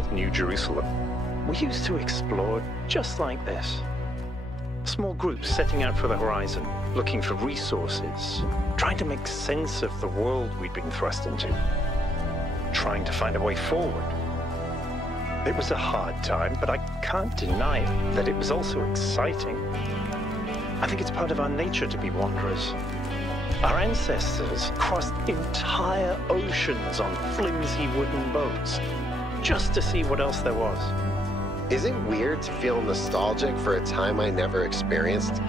built New Jerusalem, we used to explore just like this. Small groups setting out for the horizon, looking for resources, trying to make sense of the world we'd been thrust into, trying to find a way forward. It was a hard time, but I can't deny that it was also exciting. I think it's part of our nature to be wanderers. Our ancestors crossed entire oceans on flimsy wooden boats, just to see what else there was. Is it weird to feel nostalgic for a time I never experienced?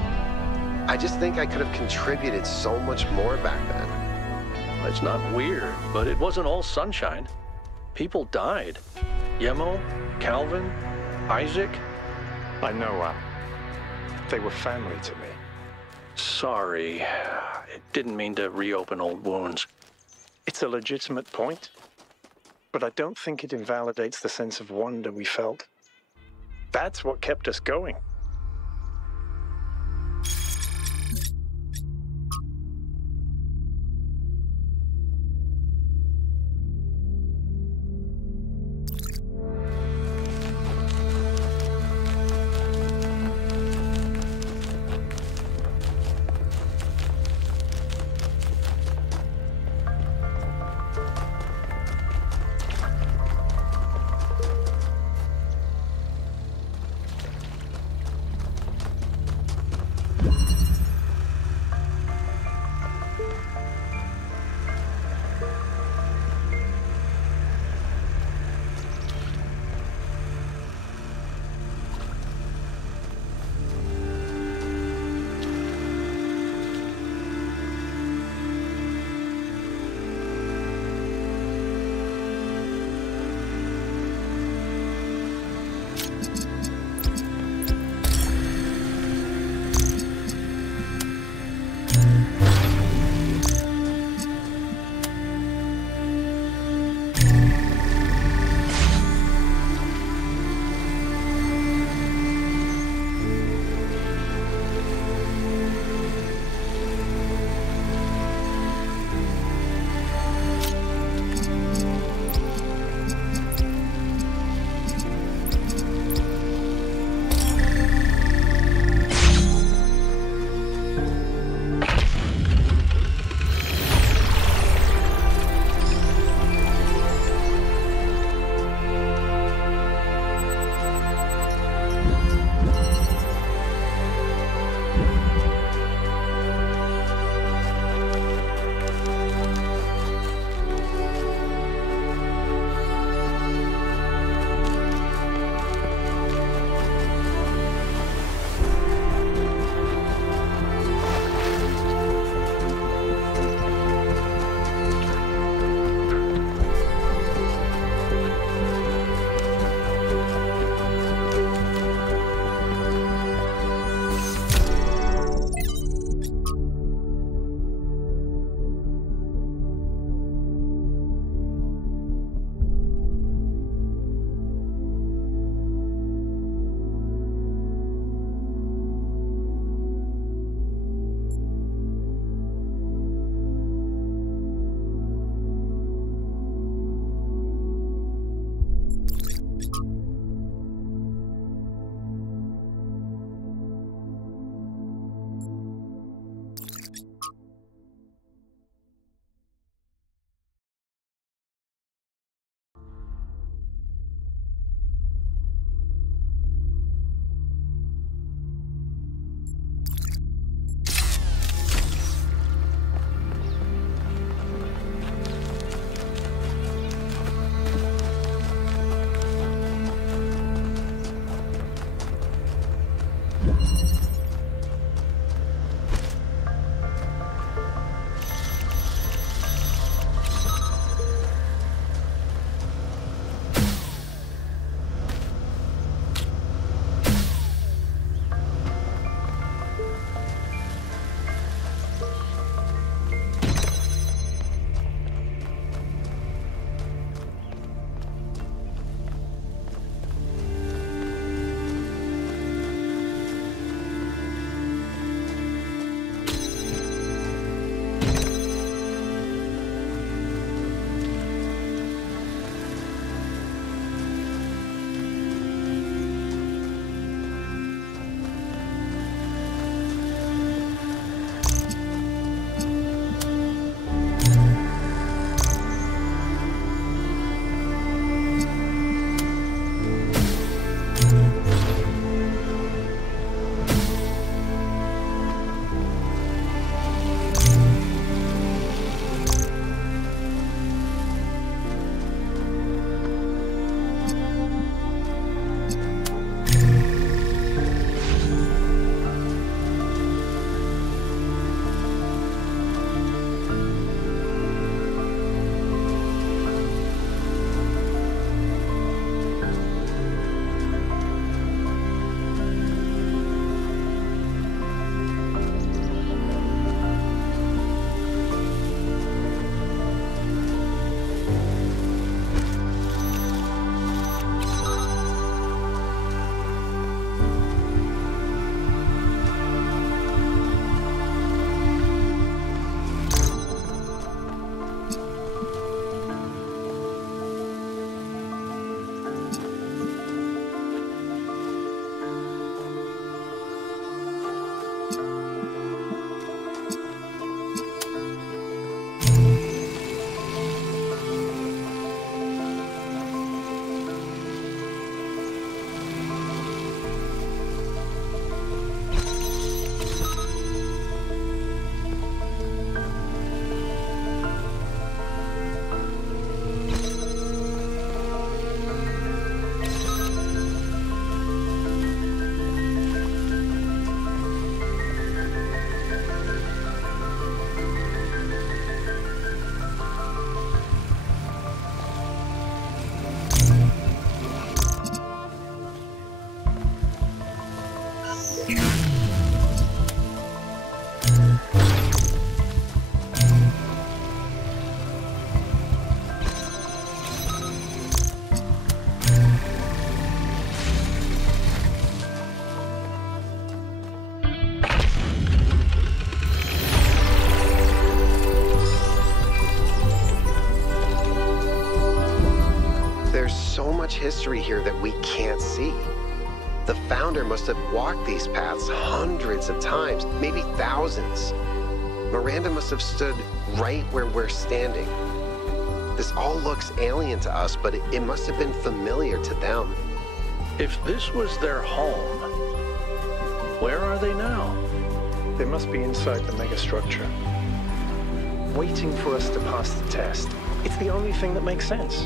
I just think I could have contributed so much more back then. It's not weird, but it wasn't all sunshine. People died. Yemo, Calvin, Isaac. I know, Al. They were family to me. Sorry. It didn't mean to reopen old wounds. It's a legitimate point, but I don't think it invalidates the sense of wonder we felt. That's what kept us going. history here that we can't see. The founder must have walked these paths hundreds of times, maybe thousands. Miranda must have stood right where we're standing. This all looks alien to us, but it must have been familiar to them. If this was their home, where are they now? They must be inside the megastructure, waiting for us to pass the test. It's the only thing that makes sense.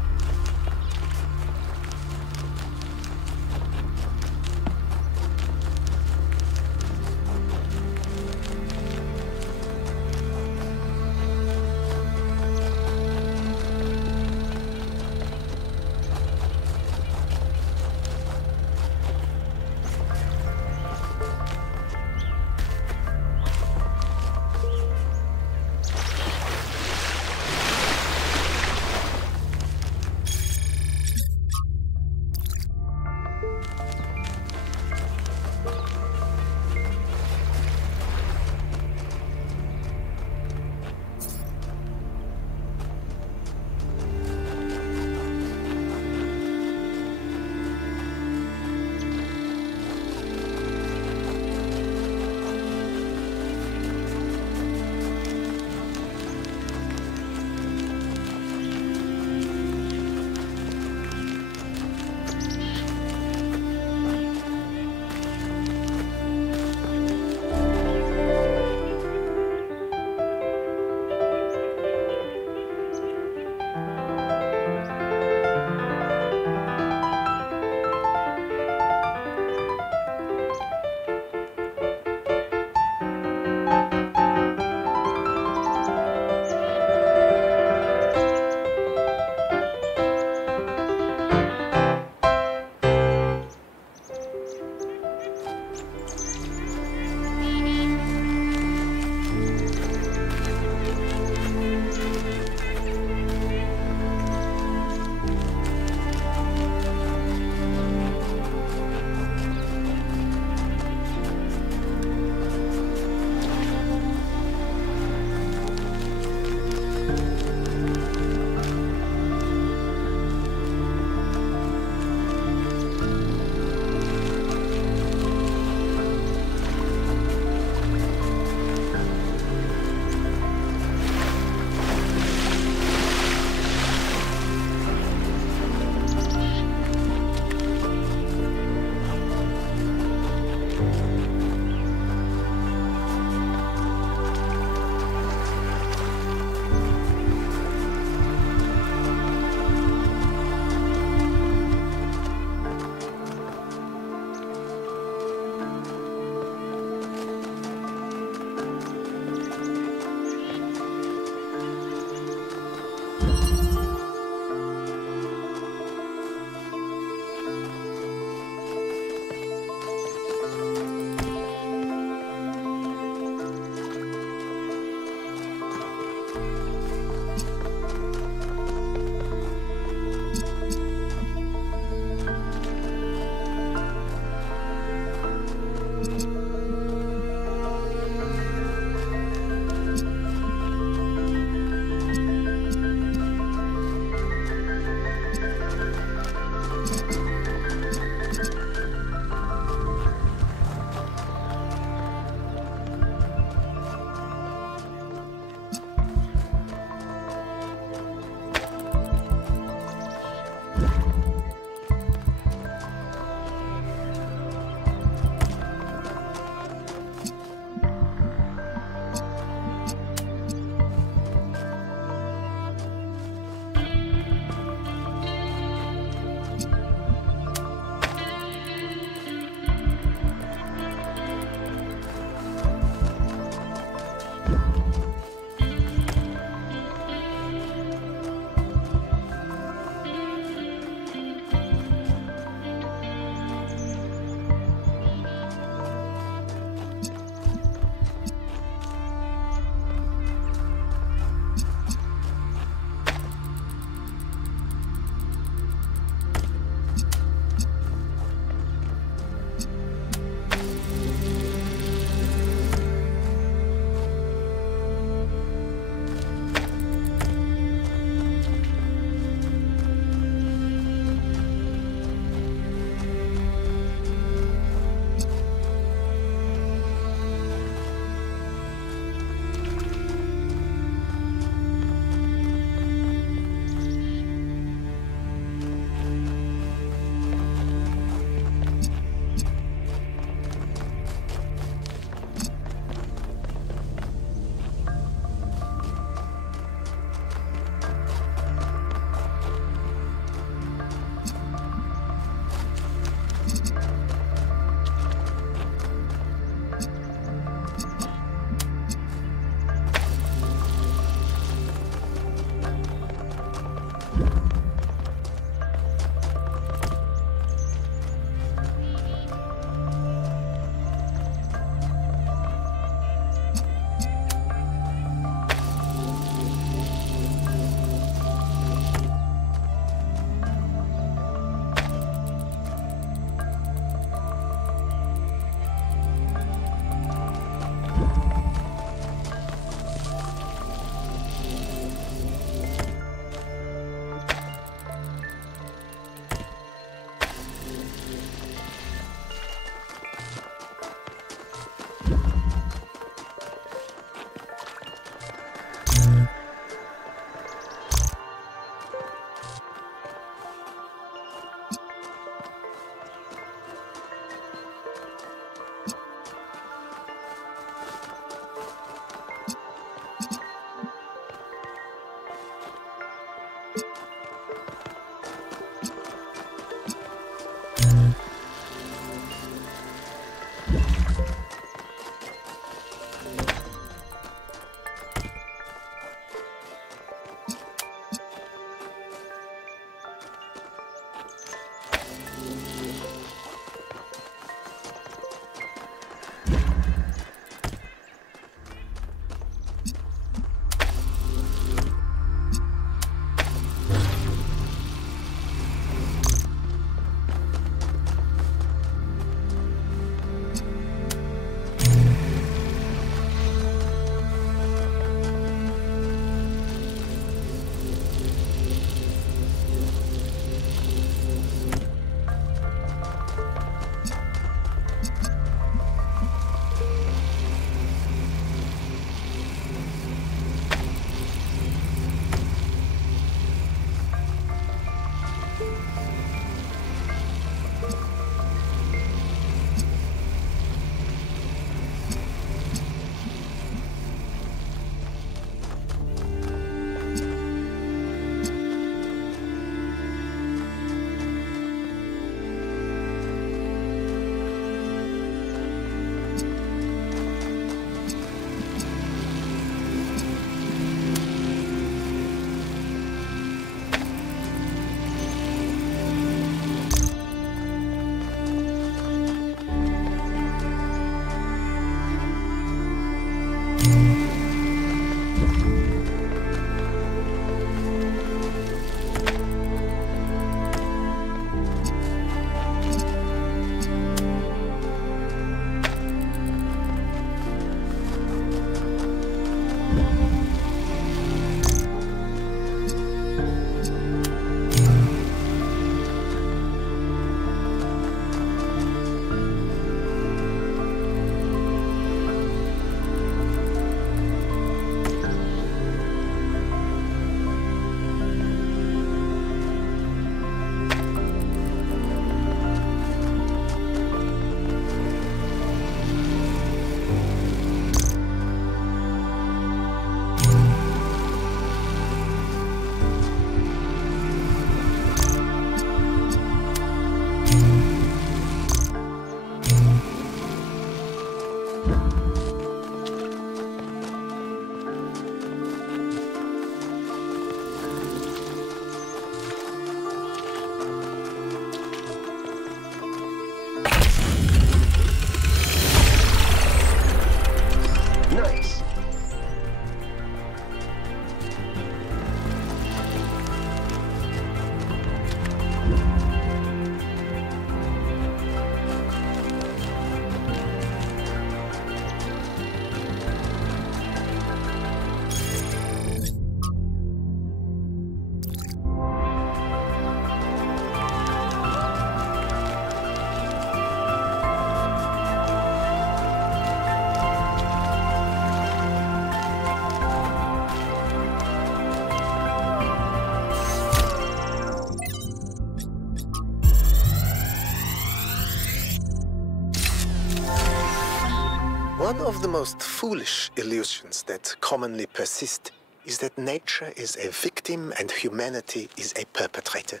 One of the most foolish illusions that commonly persist is that nature is a victim and humanity is a perpetrator.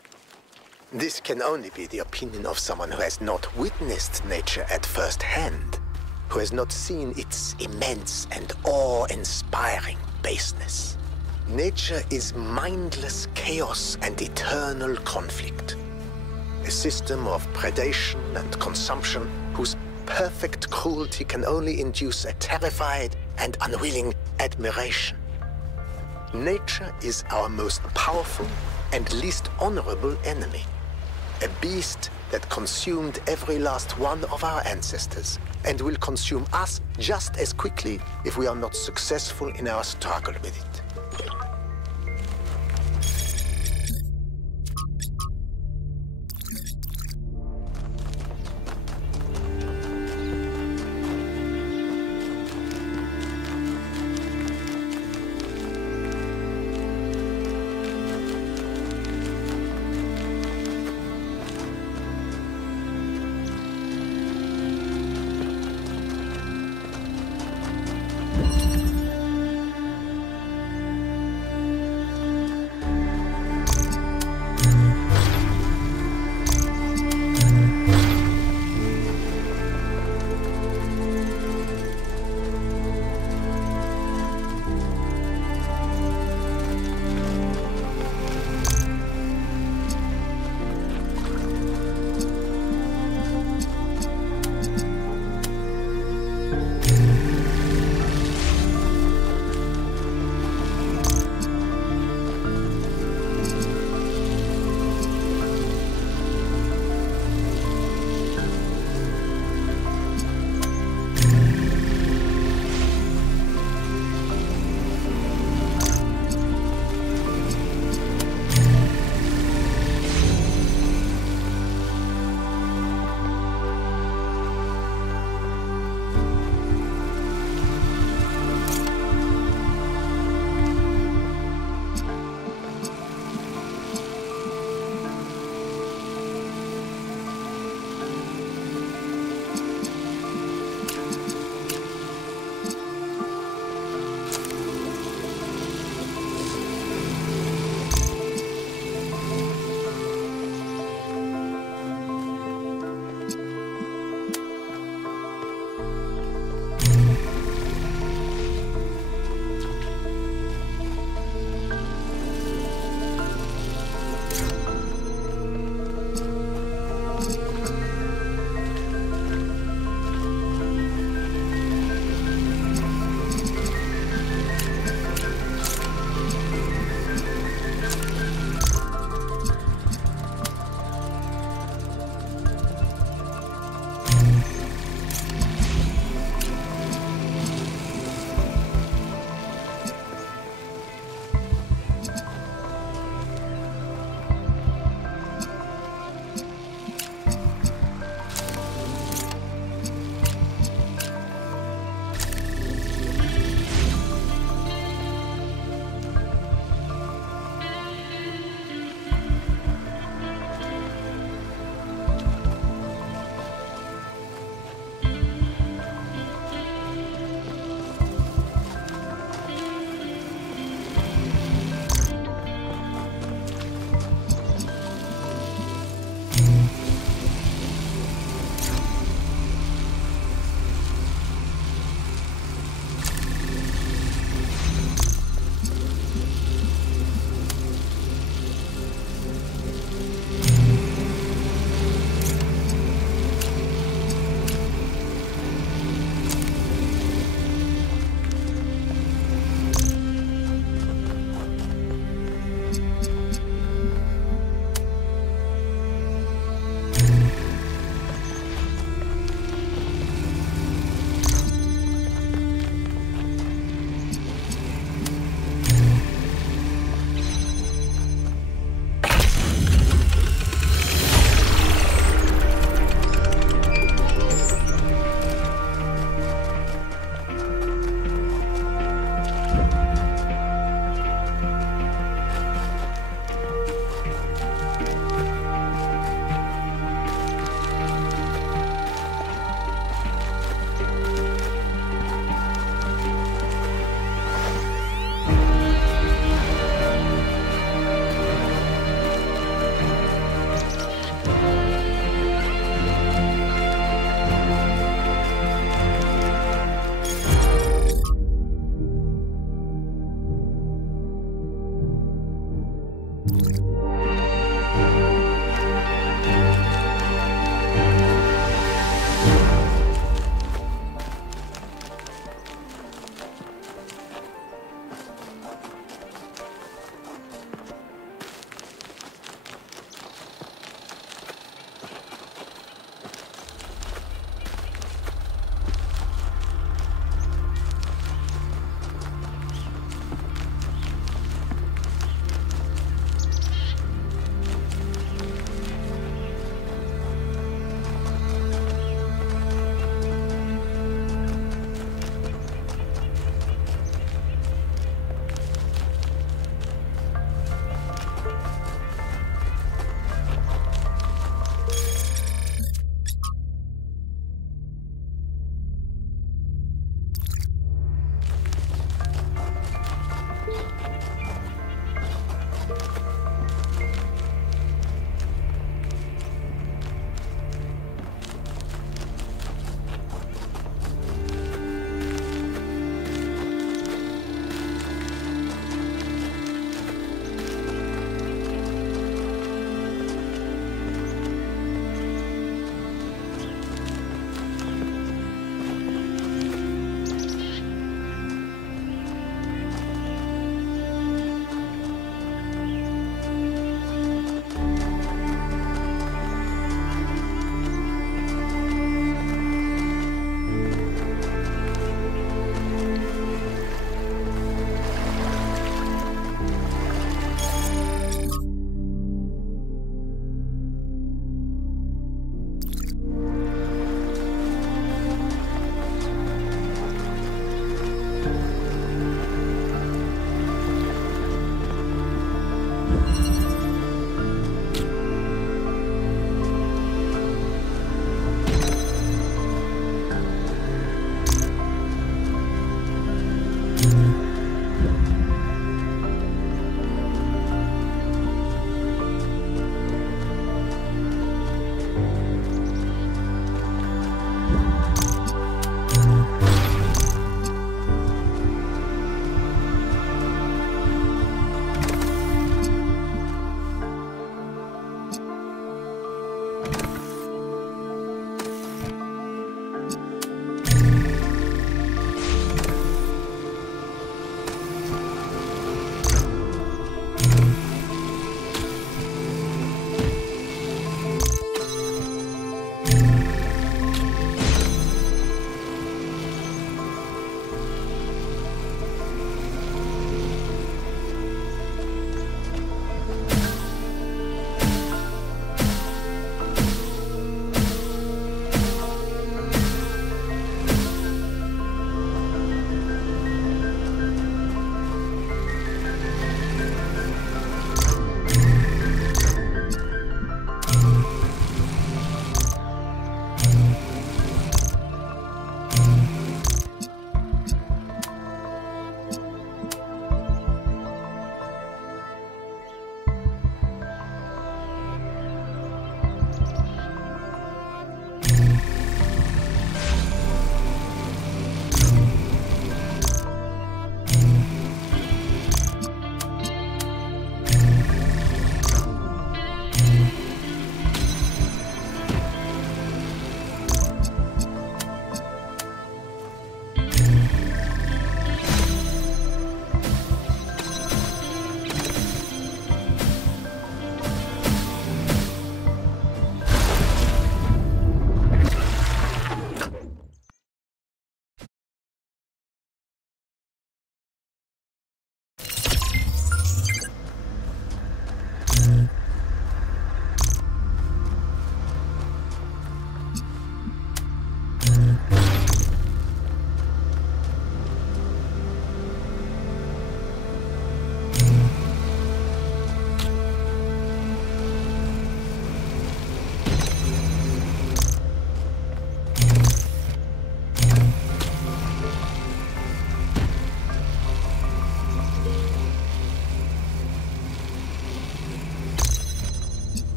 This can only be the opinion of someone who has not witnessed nature at first hand, who has not seen its immense and awe-inspiring baseness. Nature is mindless chaos and eternal conflict. A system of predation and consumption whose perfect cruelty can only induce a terrified and unwilling admiration. Nature is our most powerful and least honorable enemy. A beast that consumed every last one of our ancestors and will consume us just as quickly if we are not successful in our struggle with it.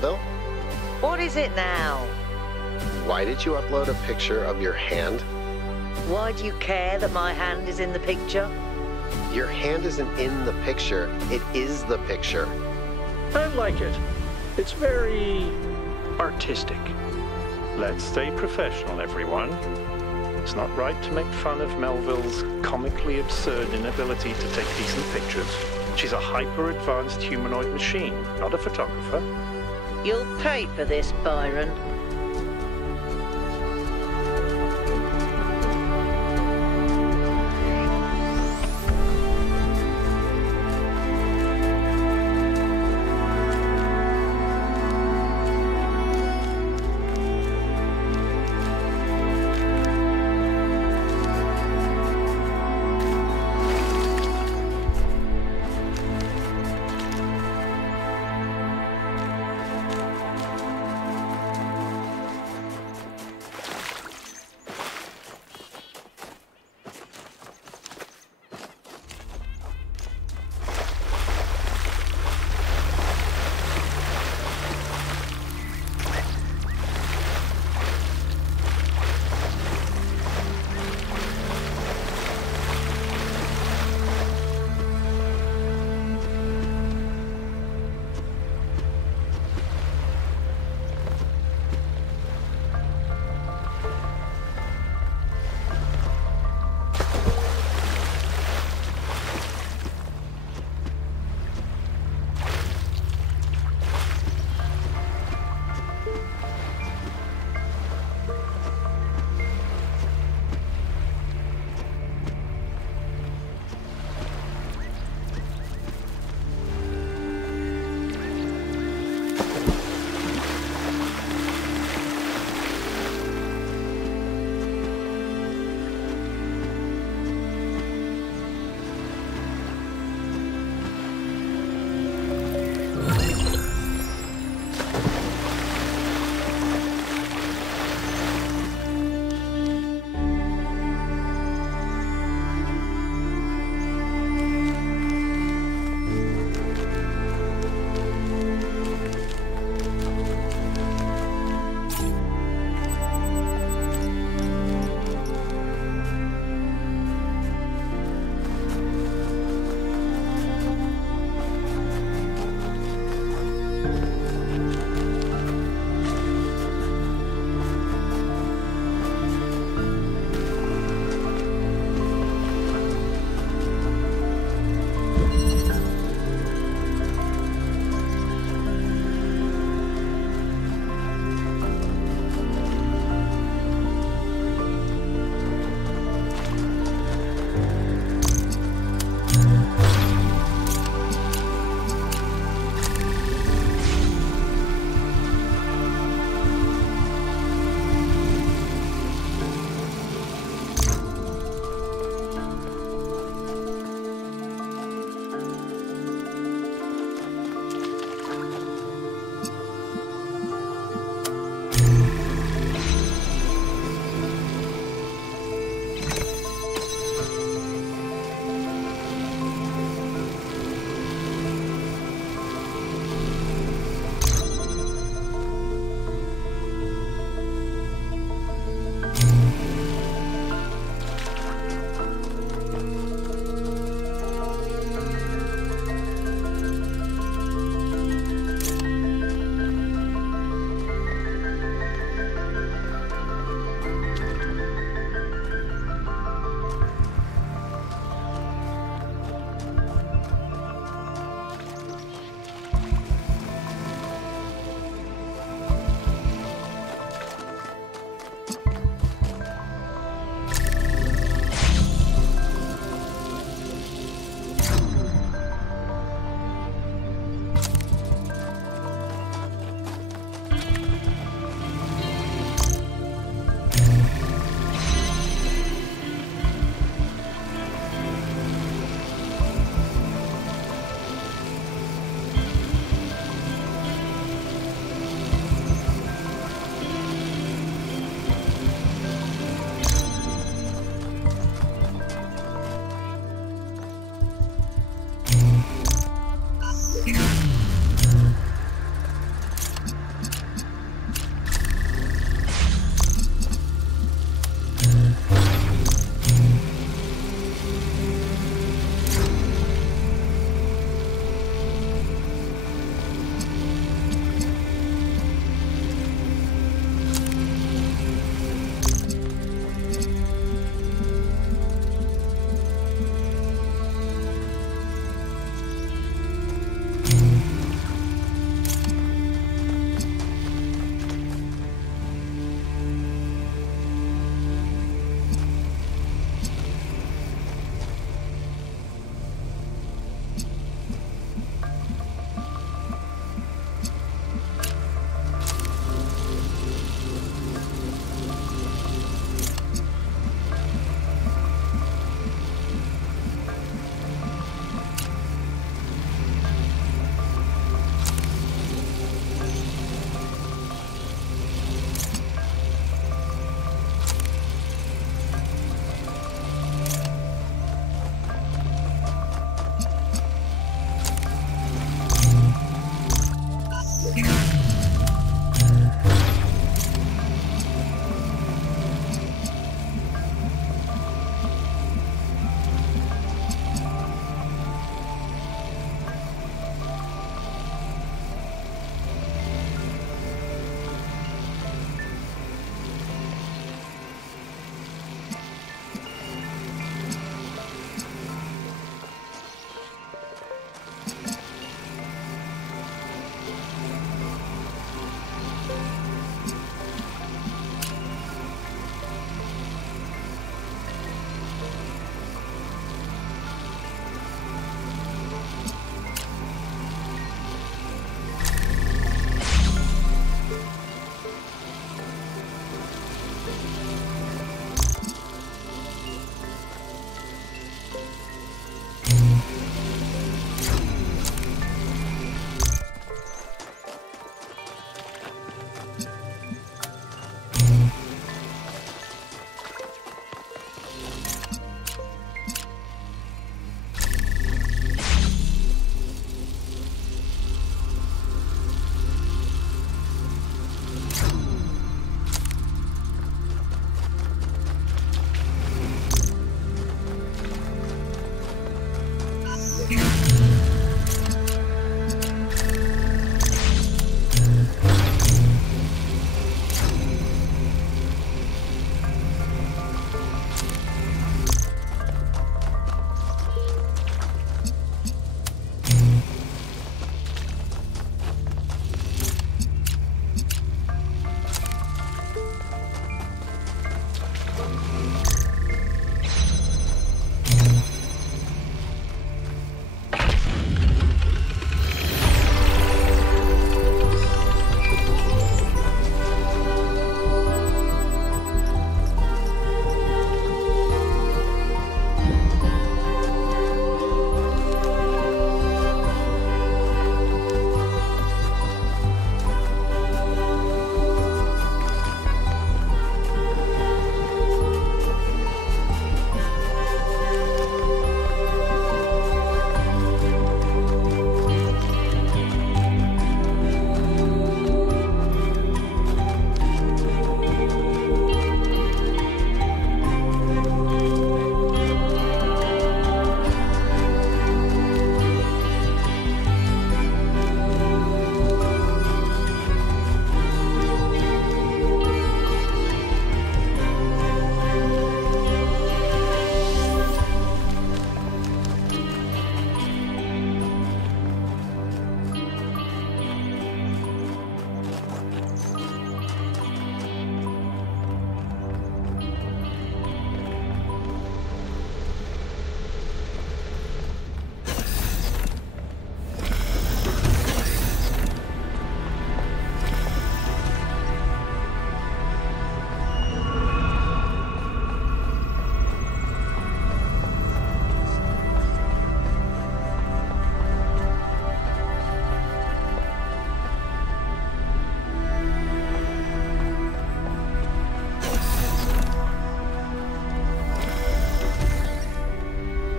Melville? What is it now? Why did you upload a picture of your hand? Why do you care that my hand is in the picture? Your hand isn't in the picture, it is the picture. I like it. It's very artistic. Let's stay professional, everyone. It's not right to make fun of Melville's comically absurd inability to take decent pictures. She's a hyper-advanced humanoid machine, not a photographer. You'll pay for this, Byron.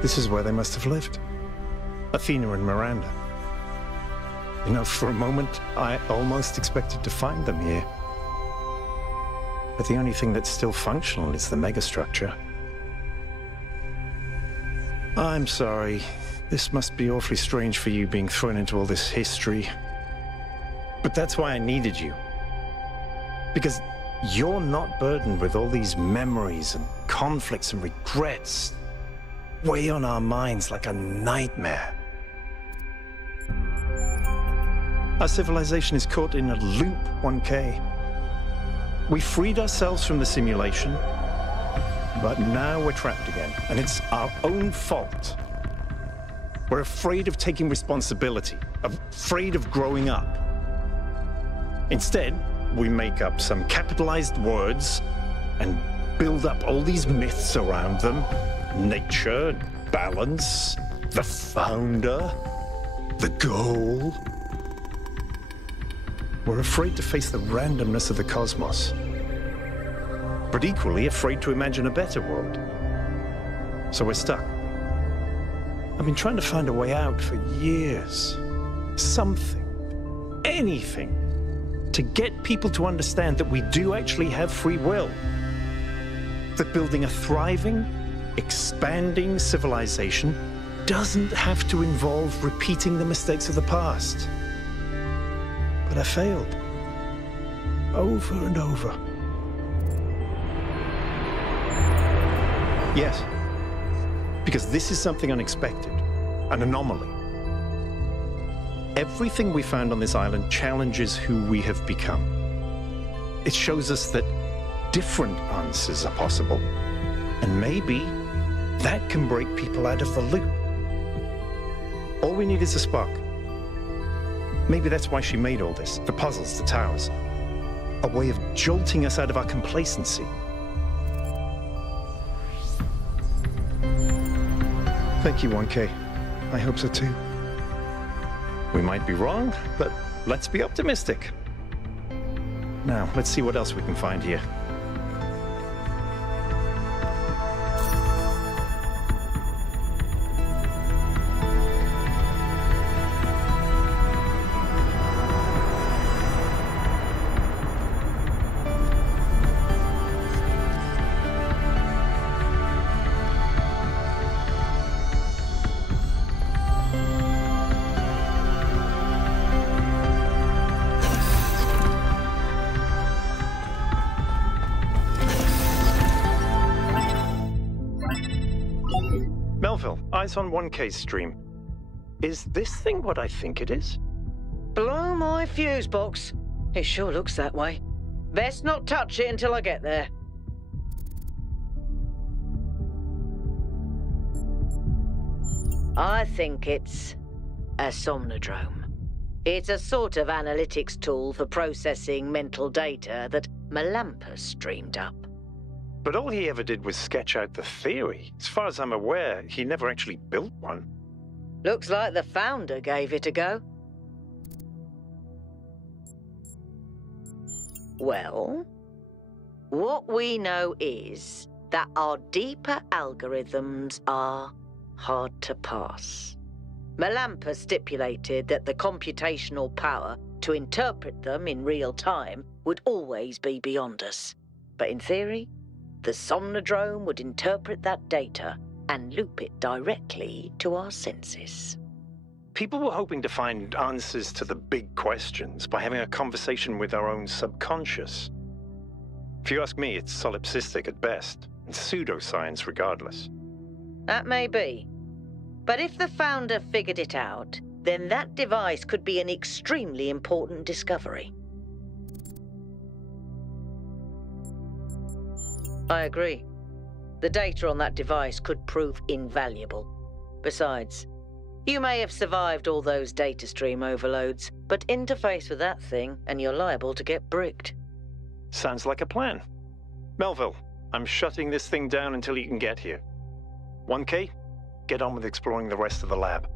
This is where they must have lived. Athena and Miranda. You know, for a moment, I almost expected to find them here. But the only thing that's still functional is the megastructure. I'm sorry. This must be awfully strange for you being thrown into all this history. But that's why I needed you. Because you're not burdened with all these memories and conflicts and regrets weigh on our minds like a nightmare. Our civilization is caught in a loop, 1K. We freed ourselves from the simulation, but now we're trapped again, and it's our own fault. We're afraid of taking responsibility, afraid of growing up. Instead, we make up some capitalized words and build up all these myths around them. Nature, balance, the founder, the goal. We're afraid to face the randomness of the cosmos, but equally afraid to imagine a better world. So we're stuck. I've been trying to find a way out for years. Something, anything, to get people to understand that we do actually have free will. That building a thriving, expanding civilization doesn't have to involve repeating the mistakes of the past. But I failed. Over and over. Yes. Because this is something unexpected. An anomaly. Everything we found on this island challenges who we have become. It shows us that different answers are possible. And maybe that can break people out of the loop. All we need is a spark. Maybe that's why she made all this, the puzzles, the towers. A way of jolting us out of our complacency. Thank you, 1K. I hope so too. We might be wrong, but let's be optimistic. Now, let's see what else we can find here. Eyes on 1K's stream. Is this thing what I think it is? Blow my fuse box. It sure looks that way. Best not touch it until I get there. I think it's a somnodrome. It's a sort of analytics tool for processing mental data that Melampus streamed up. But all he ever did was sketch out the theory. As far as I'm aware, he never actually built one. Looks like the founder gave it a go. Well, what we know is that our deeper algorithms are hard to pass. Melampus stipulated that the computational power to interpret them in real time would always be beyond us. But in theory, the somnodrome would interpret that data and loop it directly to our senses. People were hoping to find answers to the big questions by having a conversation with our own subconscious. If you ask me, it's solipsistic at best, and pseudoscience regardless. That may be. But if the founder figured it out, then that device could be an extremely important discovery. I agree. The data on that device could prove invaluable. Besides, you may have survived all those data stream overloads, but interface with that thing and you're liable to get bricked. Sounds like a plan. Melville, I'm shutting this thing down until you can get here. 1K, get on with exploring the rest of the lab.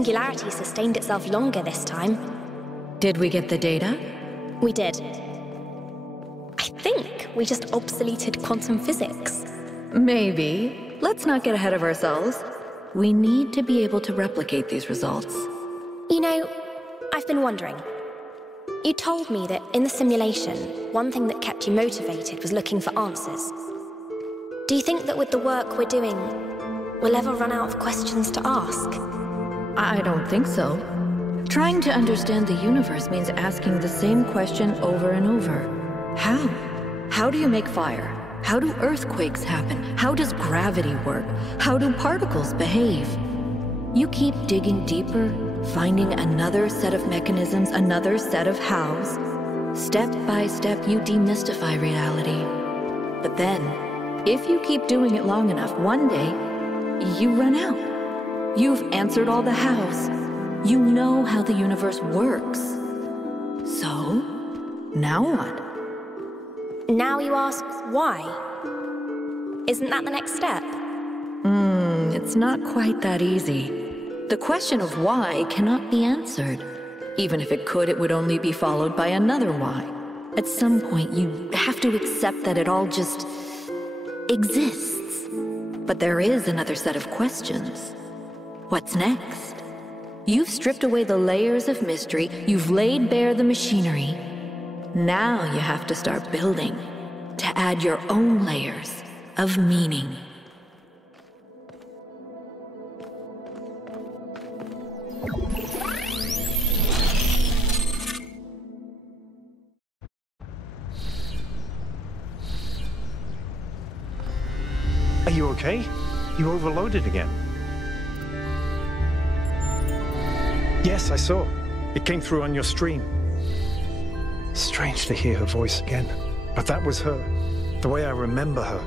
singularity sustained itself longer this time. Did we get the data? We did. I think we just obsoleted quantum physics. Maybe. Let's not get ahead of ourselves. We need to be able to replicate these results. You know, I've been wondering. You told me that in the simulation, one thing that kept you motivated was looking for answers. Do you think that with the work we're doing, we'll ever run out of questions to ask? I don't think so. Trying to understand the universe means asking the same question over and over. How? How do you make fire? How do earthquakes happen? How does gravity work? How do particles behave? You keep digging deeper, finding another set of mechanisms, another set of hows. Step by step, you demystify reality. But then, if you keep doing it long enough, one day, you run out. You've answered all the hows. You know how the universe works. So, now what? Now you ask why? Isn't that the next step? It's not quite that easy. The question of why cannot be answered. Even if it could, it would only be followed by another why. At some point, you have to accept that it all just exists. But there is another set of questions. What's next? You've stripped away the layers of mystery, you've laid bare the machinery. Now you have to start building, to add your own layers of meaning. Are you okay? You overloaded again. Yes, I saw. It came through on your stream. Strange to hear her voice again. But that was her. The way I remember her.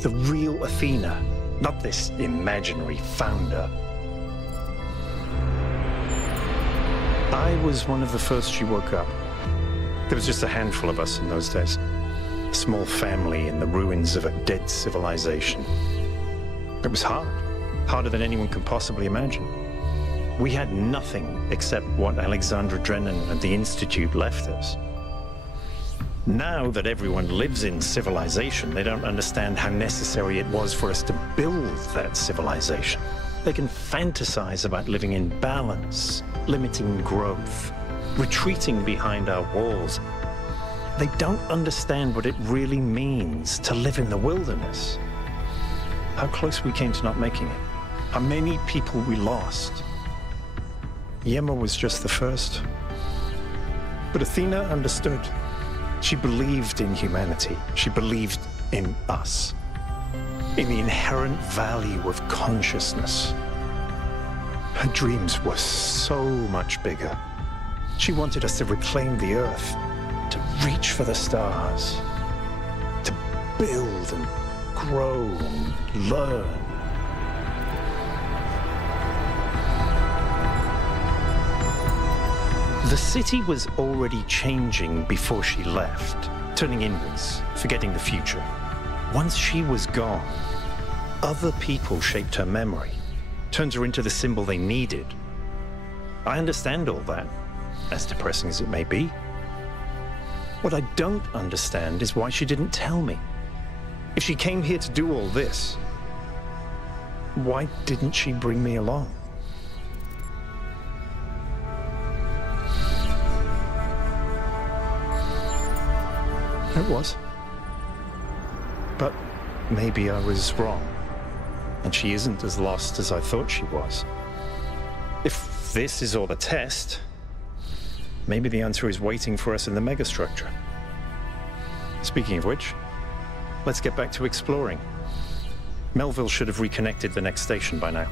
The real Athena. Not this imaginary founder. I was one of the first she woke up. There was just a handful of us in those days. A small family in the ruins of a dead civilization. It was hard. Harder than anyone can possibly imagine. We had nothing except what Alexandra Drennan and the Institute left us. Now that everyone lives in civilization, they don't understand how necessary it was for us to build that civilization. They can fantasize about living in balance, limiting growth, retreating behind our walls. They don't understand what it really means to live in the wilderness. How close we came to not making it. How many people we lost. Yema was just the first. But Athena understood. She believed in humanity. She believed in us. In the inherent value of consciousness. Her dreams were so much bigger. She wanted us to reclaim the Earth, to reach for the stars, to build and grow and learn. The city was already changing before she left, turning inwards, forgetting the future. Once she was gone, other people shaped her memory, turned her into the symbol they needed. I understand all that, as depressing as it may be. What I don't understand is why she didn't tell me. If she came here to do all this, why didn't she bring me along? It was. But maybe I was wrong, and she isn't as lost as I thought she was. If this is all a test, maybe the answer is waiting for us in the megastructure. Speaking of which, let's get back to exploring. Melville should have reconnected the next station by now.